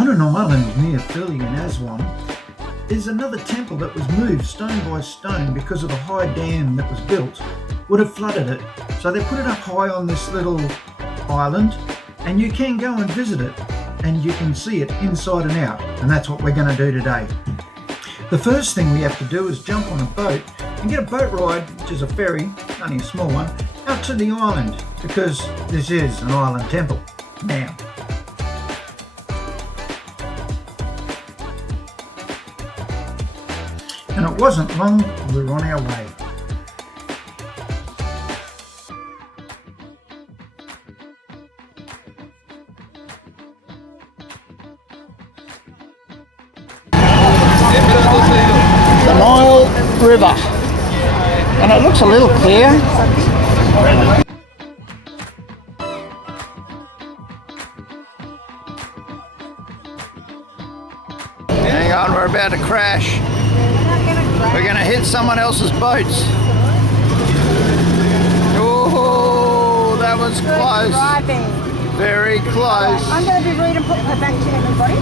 On an island near Philly in Aswan is another temple that was moved stone by stone because of the high dam that was built would have flooded it. So they put it up high on this little island, and you can go and visit it and you can see it inside and out, and that's what we're going to do today. The first thing we have to do is jump on a boat and get a boat ride, which is a ferry, only a small one, out to the island, because this is an island temple. Now, and it wasn't long we were on our way. The Nile River, and it looks a little clear. Hang on, we're about to crash. We're going to hit someone else's boats. Oh, that was close. Very close. I'm going to be rude and put her back to everybody.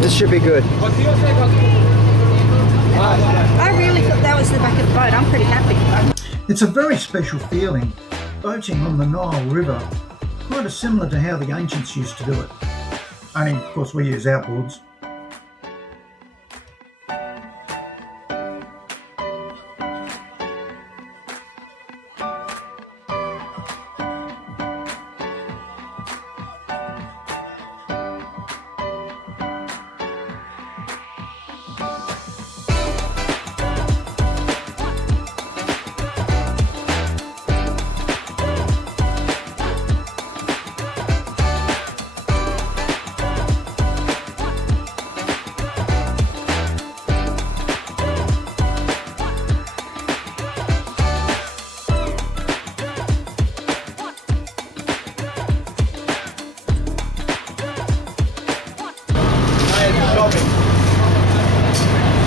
This should be good. I really thought that was the back of the boat. I'm pretty happy. It's a very special feeling, boating on the Nile River, kind of similar to how the ancients used to do it. Only, of course, we use outboards.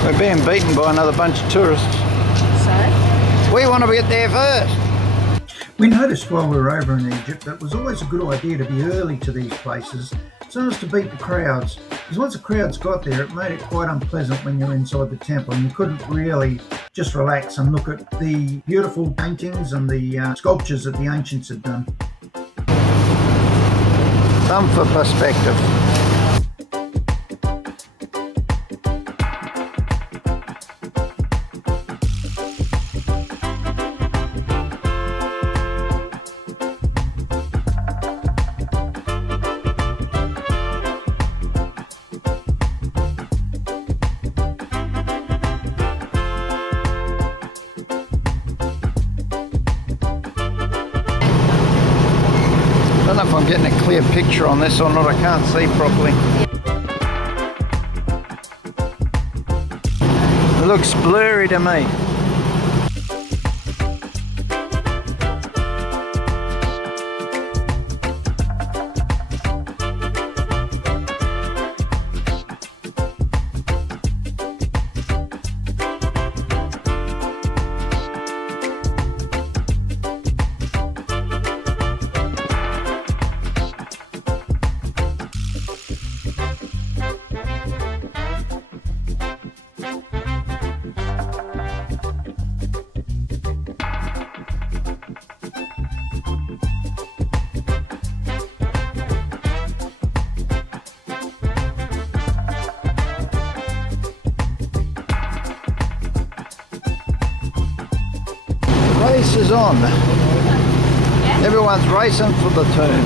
We're being beaten by another bunch of tourists. So? We want to get there first. We noticed while we were over in Egypt that it was always a good idea to be early to these places so as to beat the crowds. Because once the crowds got there, it made it quite unpleasant when you're inside the temple and you couldn't really just relax and look at the beautiful paintings and the sculptures that the ancients had done. Some for perspective. I don't know if I'm getting a clear picture on this or not. I can't see properly. It looks blurry to me. Race is on. Everyone's racing for the tomb,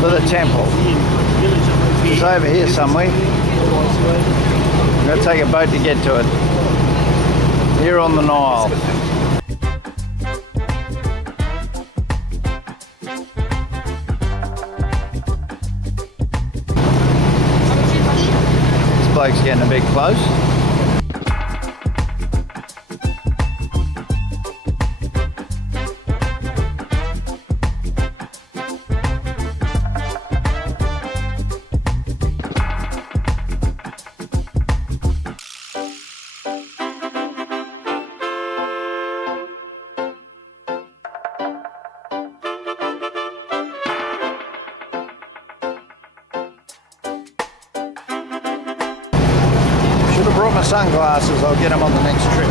for the temple. It's over here somewhere. I'm going to take a boat to get to it. Here on the Nile. This bloke's getting a bit close. sunglasses. I'll get them on the next trip.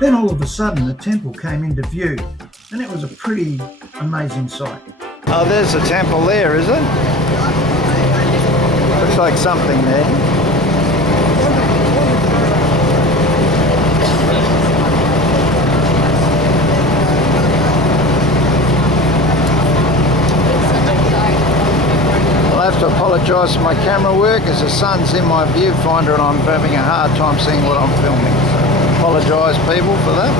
Then all of a sudden the temple came into view, and it was a pretty amazing sight. Oh, there's the temple there, is it? Looks like something there. I'll have to apologise for my camera work as the sun's in my viewfinder and I'm having a hard time seeing what I'm filming. So apologise people for that.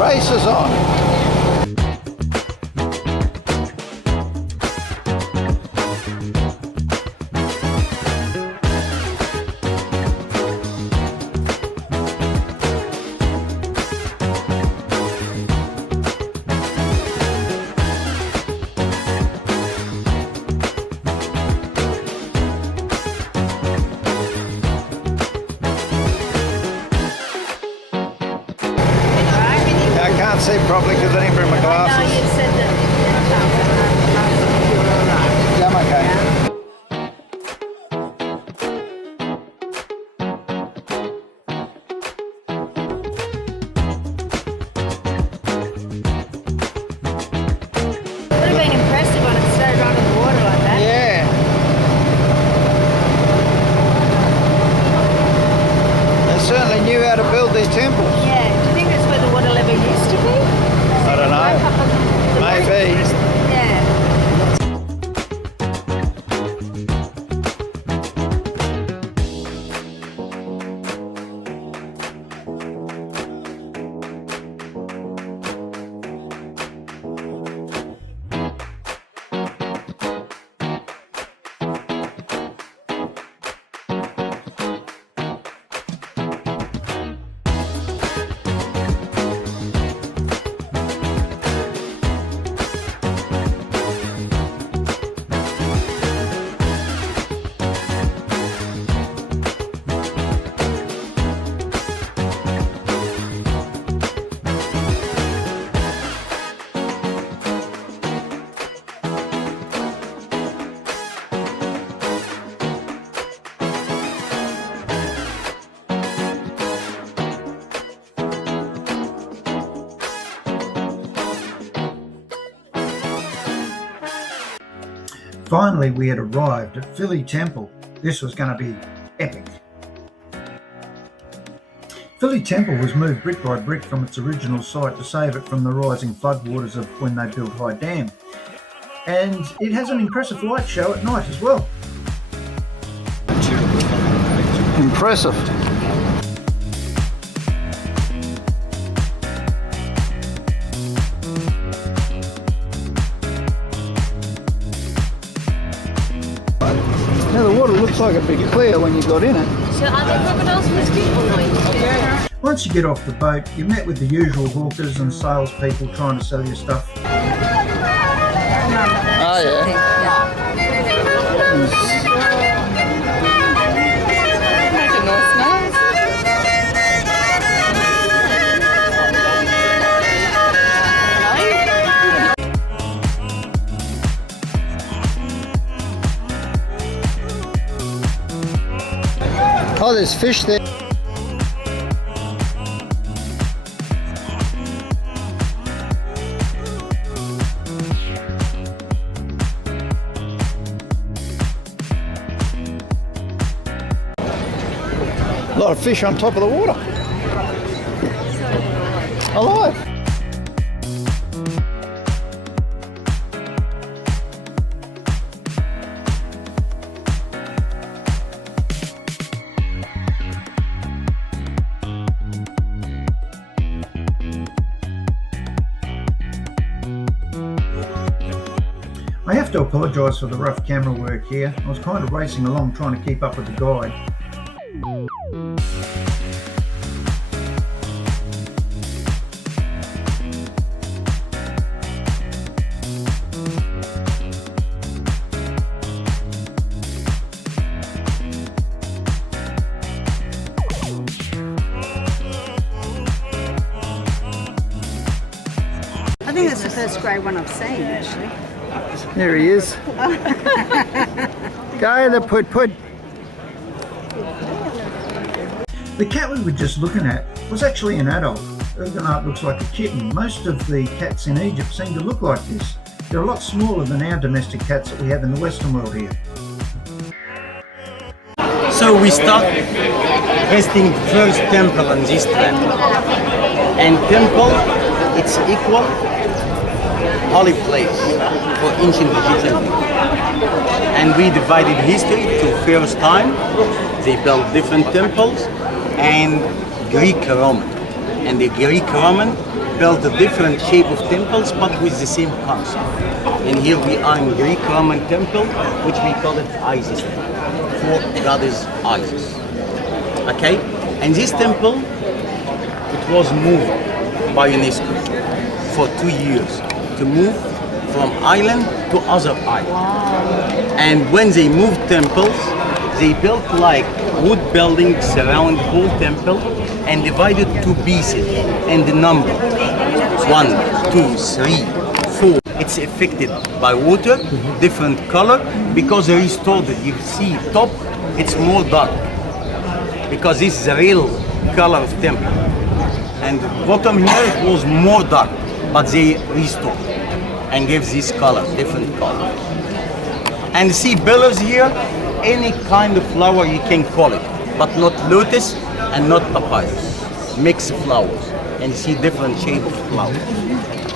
Race is on. I can't see properly because I didn't bring my No, glasses. you said that. Yeah, I'm okay. Would have been impressive on it stayed right on the water like that. Yeah. They certainly knew how to build their temples. Yeah. Do you think that's where the water level used to be? I don't know. Maybe. Yeah. Finally, we had arrived at Philae Temple. This was going to be epic. Philae Temple was moved brick by brick from its original site to save it from the rising floodwaters of when they built High Dam. And it has an impressive light show at night as well. Impressive. Now the water looks like it'd be clear when you got in it. So are there crocodiles in this beautiful night? Once you get off the boat, you're met with the usual hawkers and salespeople trying to sell you stuff. Oh yeah. Oh, there's fish there. lot of fish on top of the water. Alive. I have to apologise for the rough camera work here. I was kind of racing along trying to keep up with the guide. I think that's the first grey one I've seen, actually. There he is. Go the put. The cat we were just looking at was actually an adult, even though it looks like a kitten. Most of the cats in Egypt seem to look like this. They're a lot smaller than our domestic cats that we have in the Western world here. So we start visiting first temple on this trip. And temple, it's equal holy place for ancient Egyptian people. And we divided history to first time. They built different temples and Greek Roman. And the Greek Roman built a different shape of temples but with the same concept. And here we are in Greek Roman temple, which we call it Isis temple, for goddess Isis. Okay? And this temple, it was moved by UNESCO for 2 years to move from island to other island. And when they moved temples, they built like wood buildings around the whole temple and divided two pieces and the number 1, 2, 3, 4. It's affected by water, different color, because they restored it. You see top, it's more dark because this is the real color of temple. And the bottom here it was more dark, but they restored and gave this color, different color. And see pillars here, any kind of flower you can call it, but not lotus and not papyrus. Mixed flowers, and you see different shape of flowers.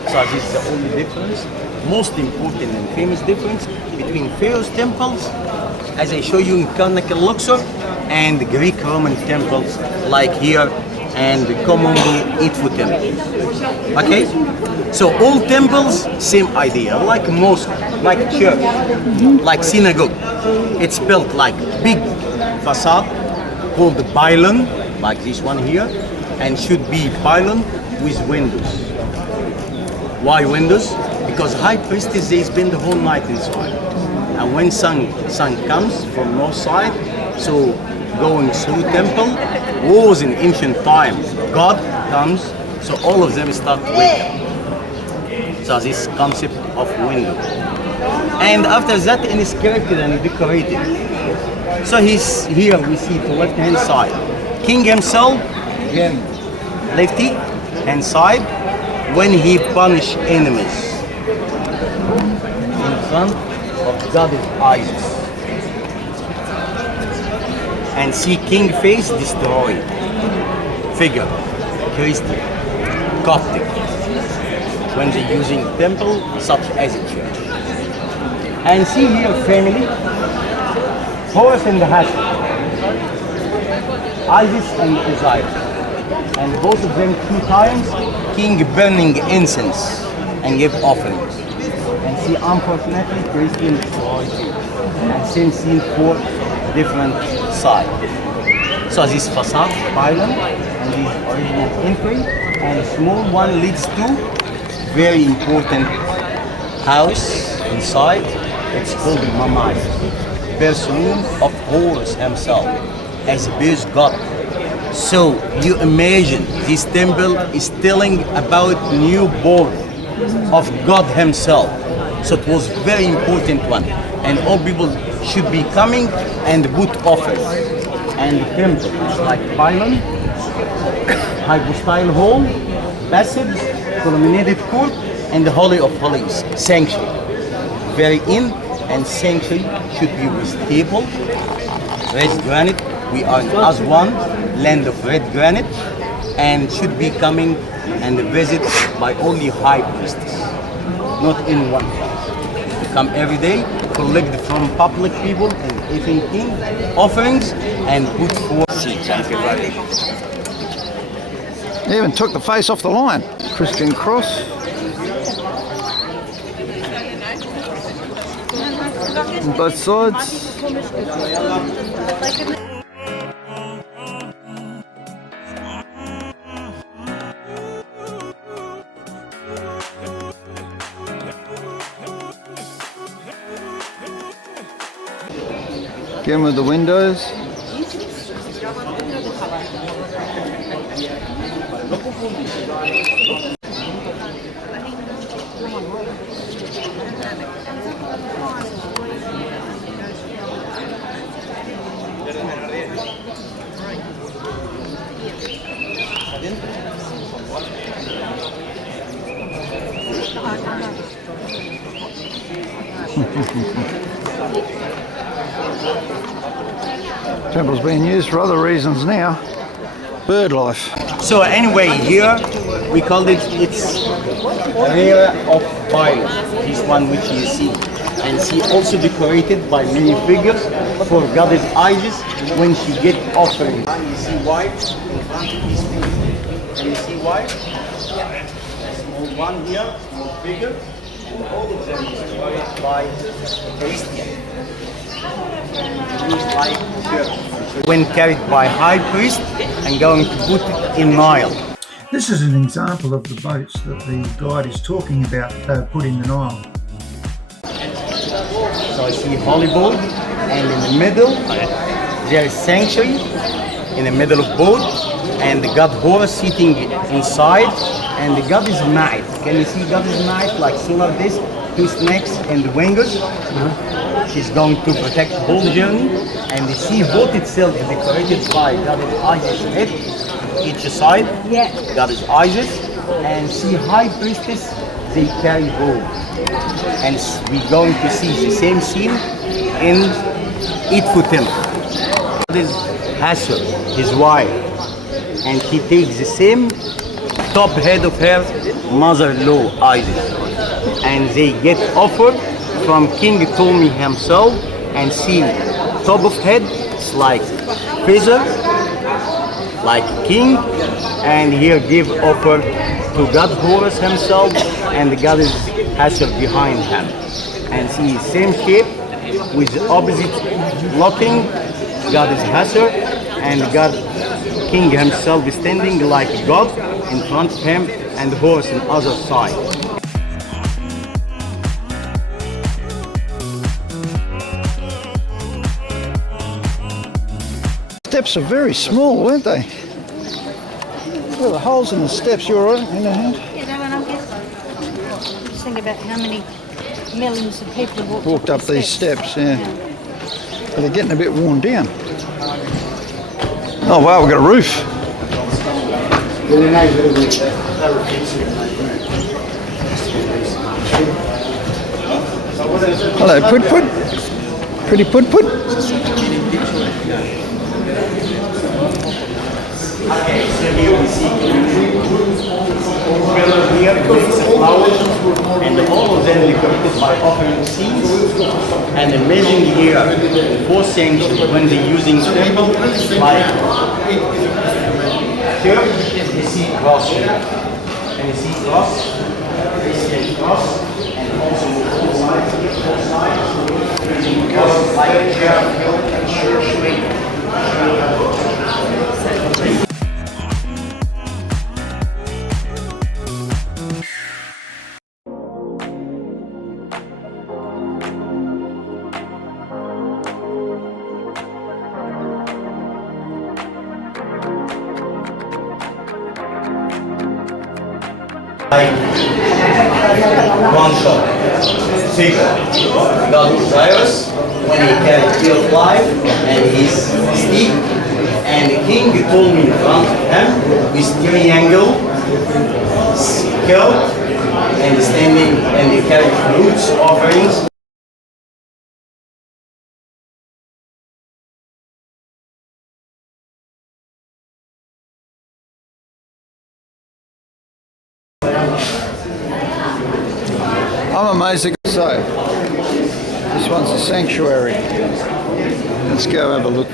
So this is the only difference, most important and famous difference between Pharaoh's temples, as I show you in Karnak and Luxor, and the Greek Roman temples like here and the Komombo Edfu temple. Okay? So all temples, same idea, like mosque, like church, like synagogue. It's built like big facade called the pylon, like this one here, and should be pylon with windows. Why windows? Because high priestess, they spend the whole night inside. And when sun comes from north side, so going through temple, wars in ancient times, God comes, so all of them start waking. So this concept of window. And after that, inscripted and decorated. So he's here, we see the left hand side. King himself, again, lefty hand side, when he punished enemies in front of goddess Isis. And see king face destroyed. Figure, Christian, Coptic, when they're using temple such as a church. And see here family, Horus and Hatshepsut, Isis and Osiris. And both of them 2 times, king burning incense and give offerings. And see, unfortunately, Christian destroyed too. And same scene 4 different sides. So this facade, pylon, and this original entry, and a small one leads to very important house inside. It's called the Mamai, birth room of Horus himself, as a birth god. So you imagine this temple is telling about newborn of God himself. So it was very important one, and all people should be coming and put offers. And the temple is like pylon, hypostyle hall, passage, columnated court, and the Holy of Holies, sanctuary. Very in and sanctuary should be with table, red granite, we are in Aswan, land of red granite, and should be coming and visit by only high priestess, not anyone else. To come every day, collect from public people and everything, offerings, and put forth seeds and preparation. He even took the face off the lion. Christian cross. On both sides. Again with the windows. Temple's being used for other reasons now. Bird life. So anyway, here we call it's area of violet. This one which you see, and she also decorated by many figures for goddess Isis when she get offerings. You see why? Can you see why? A small one here, small figure, and all of them is decorated by Christian. When carried by high priest and going to put it in Nile. This is an example of the boats that the guide is talking about put in the Nile. So I see holy boat, and in the middle there is sanctuary in the middle of boat, and the god Horus sitting inside, and the god is Ma'at. Can you see god is Ma'at like solar disc, two snakes and the wingers? She's going to protect the whole journey, and the sea boat itself is decorated by goddess Isis head, each side, goddess Isis, and see high priestess, they carry bow. And we're going to see the same scene in Edfu temple. Goddess Hathor, his wife, and he takes the same top head of her mother-in-law Isis, and they get offered from King Ptolemy himself, and see top of head, it's like feather, like a king, and here give offer to god Horus himself and the goddess Hathor behind him, and see same shape with the opposite looking goddess Hathor, and god king himself is standing like a god in front of him, and Horus on the other side. Steps are very small, weren't they? Well, the holes in the steps, you all right in the hand? Yeah, no, and I'm just thinking about how many millions of people have Walked up these steps, yeah. But they're getting a bit worn down. Oh wow, we've got a roof. Hello, Put Put. Pretty Put Put. Okay, so here we see pillar here, it's a flower, and all of them decorated by offering seeds. And amazing here, the 4th century, when they're using temple, like here, you see cross here, and you see cross, Christian cross, and also four sides here, using cross like a chair, and church. Like one shot, figure, God Osiris, when he carried killed life and his stick, and the king told me in front of him with triangle, skill, and standing, and they carried fruits, offerings. I'm amazed. So, this one's a sanctuary. Let's go have a look.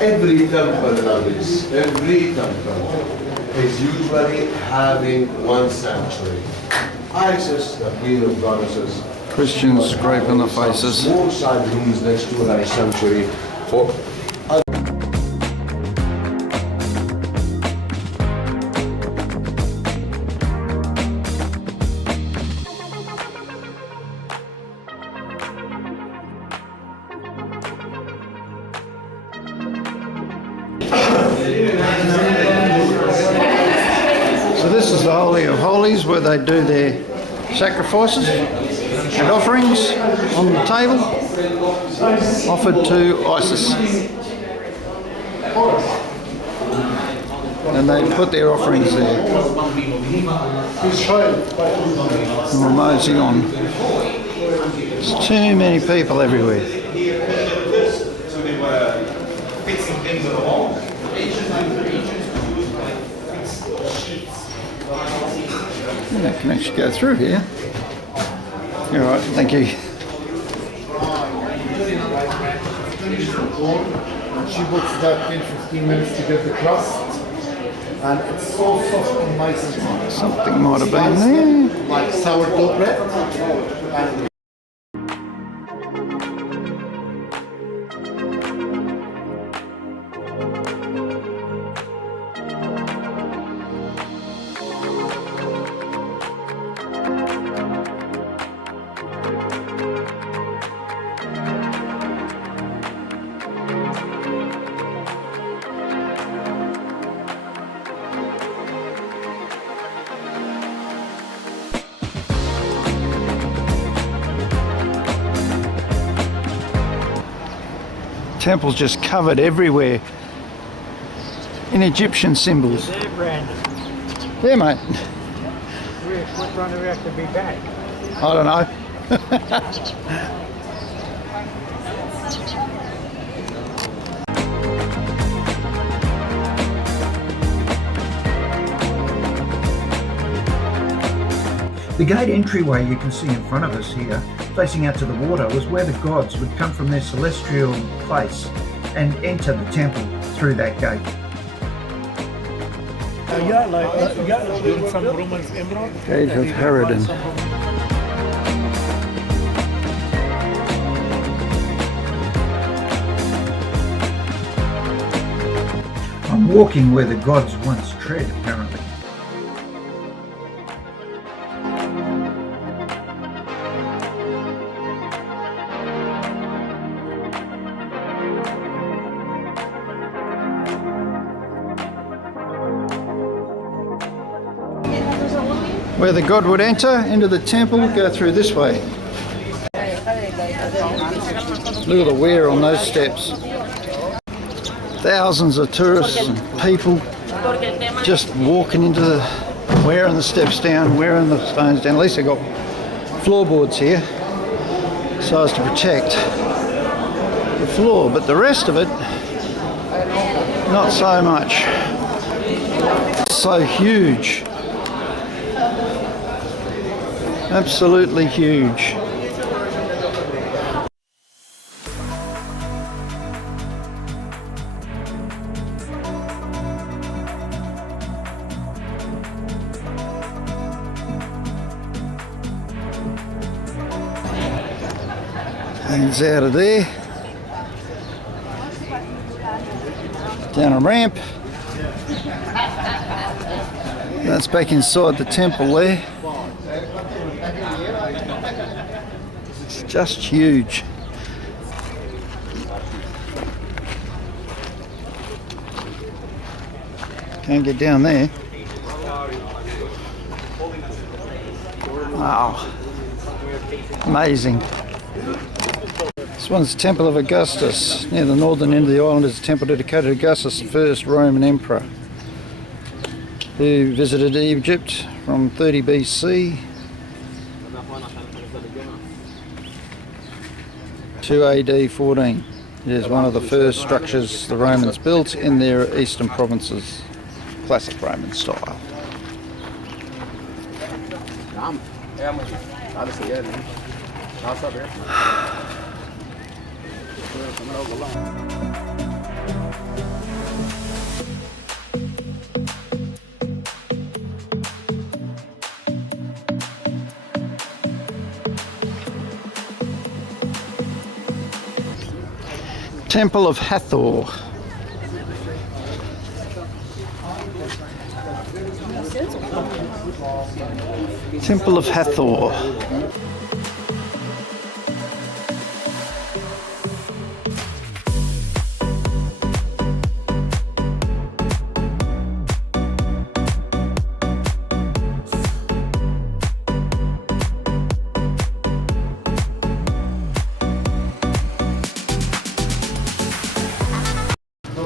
Every temple nowadays, every temple is usually having one sanctuary. Isis, the queen of goddesses, Christians scraping the faces. small side rooms next to her sanctuary for So this is the Holy of Holies where they do their sacrifices and offerings on the table offered to Isis. And they put their offerings there. And we're moseying on. There's too many people everywhere. Yeah, I can actually go through here. All right, thank you. She puts that in 15 minutes to get the crust, and it's so soft and nice and Something might have been there. like sourdough bread. And Temple's just covered everywhere in Egyptian symbols. There, Brandon. Yeah, mate. What time do we have to be back? I don't know. The gate entryway you can see in front of us here, facing out to the water, was where the gods would come from their celestial place and enter the temple through that gate. Doing some Romans emerald. Gate of Herodin. I'm walking where the gods once tread, apparently. Where the god would enter into the temple, go through this way. Look at the wear on those steps. Thousands of tourists and people just walking into the, wearing the steps down, wearing the stones down. At least they've got floorboards here so as to protect the floor, but the rest of it, not so much. It's so huge. Absolutely huge. And it's out of there. Down a ramp. That's back inside the temple there. It's just huge. Can't get down there. Wow. Amazing. This one's the Temple of Augustus. Near the northern end of the island is a temple dedicated to Augustus, the first Roman emperor, who visited Egypt from 30 BC to AD 14. It is one of the first structures the Romans built in their eastern provinces. Classic Roman style. Temple of Hathor. Temple of Hathor.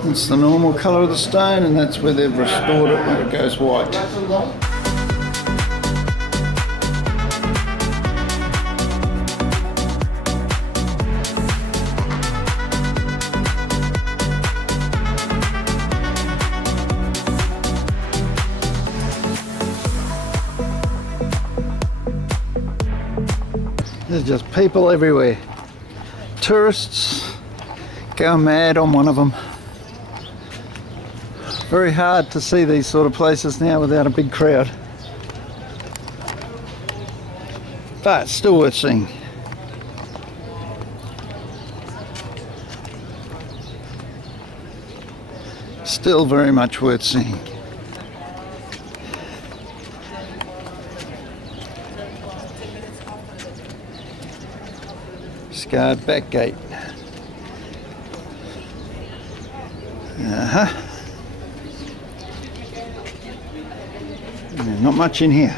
It's the normal colour of the stone, and that's where they've restored it when it goes white. There's just people everywhere. Tourists going mad on one of them. Very hard to see these sort of places now without a big crowd. But still worth seeing. Still very much worth seeing. Scarred back gate. Not much in here.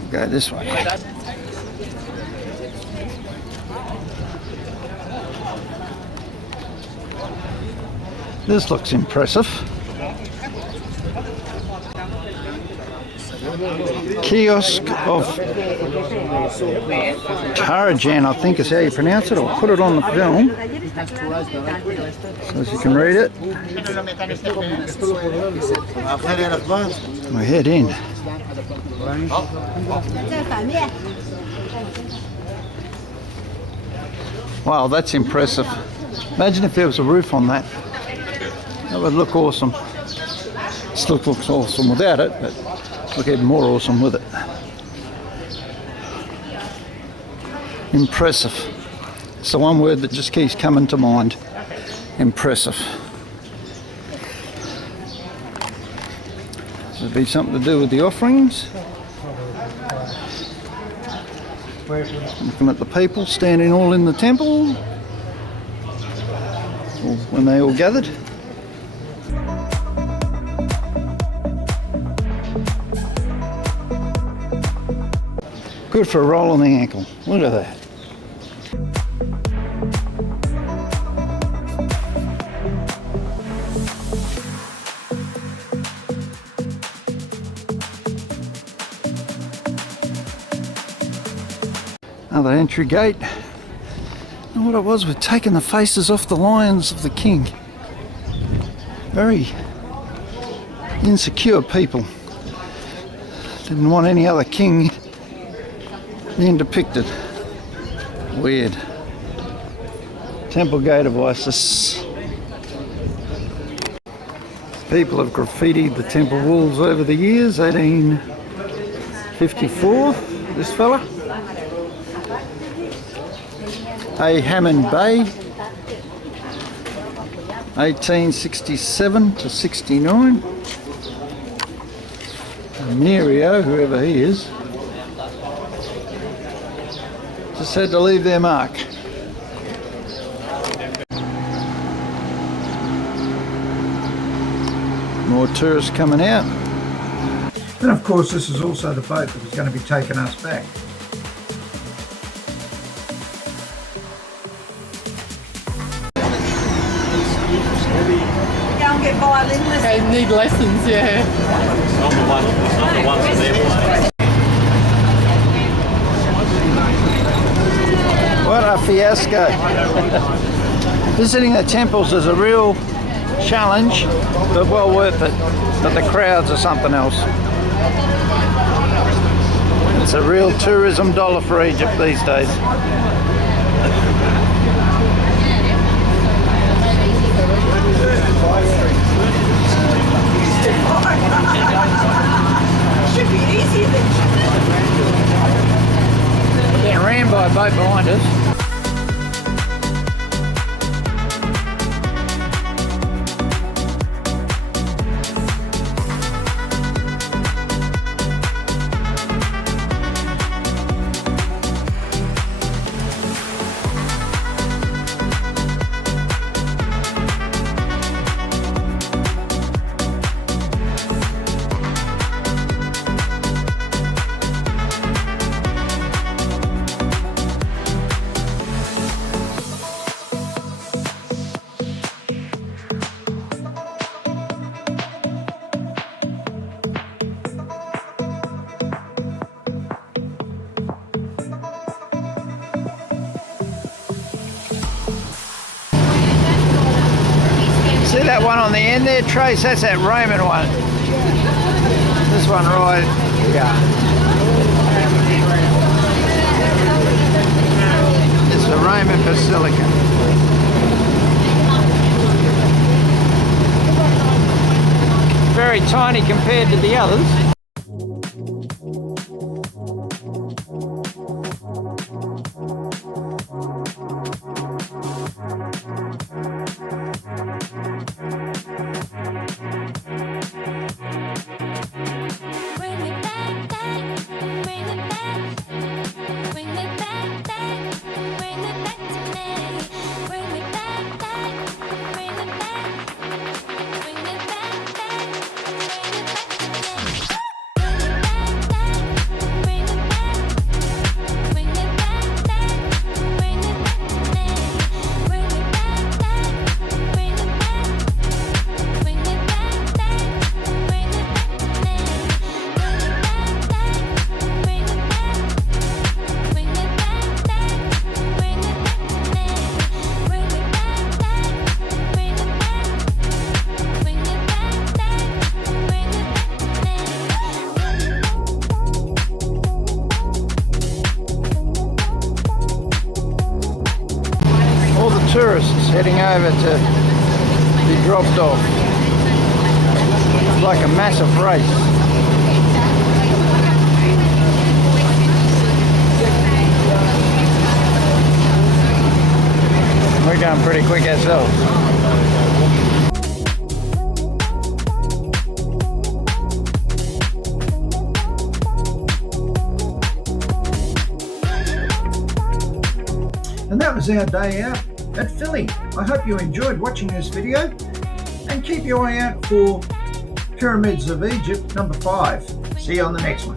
We'll go this way. This looks impressive. Kiosk of Karajan, I think is how you pronounce it. I'll put it on the film so as you can read it. We head in. Wow, that's impressive. Imagine if there was a roof on that. That would look awesome. Still looks awesome without it, but look even more awesome with it. Impressive. It's the one word that just keeps coming to mind. Impressive. There'd be something to do with the offerings. Looking at the people standing all in the temple, or when they all gathered. Good for a roll on the ankle. Look at that. Another entry gate. And what it was, we'd taken the faces off the lions of the king. Very insecure people. Didn't want any other king being depicted. Weird. Temple Gate of Isis. People have graffitied the temple walls over the years. 1854, this fella. A. Hammond Bay, 1867 to 69. Nerio, whoever he is, just had to leave their mark. More tourists coming out. And of course, this is also the boat that was going to be taking us back. Go and get violin lessons. I need lessons, yeah. What a fiasco. Visiting the temples is a real challenge, but well worth it. But the crowds are something else. It's a real tourism dollar for Egypt these days. Should be easier than Getting ran by a boat behind us. See that one on the end there, Trace? That's that Roman one. This one right here. It's the Roman Basilica. Very tiny compared to the others. Tourists heading over to be dropped off. It's like a massive race. We're going pretty quick ourselves. And that was our day out at Philly. I hope you enjoyed watching this video, and keep your eye out for Pyramids of Egypt number 5. See you on the next one.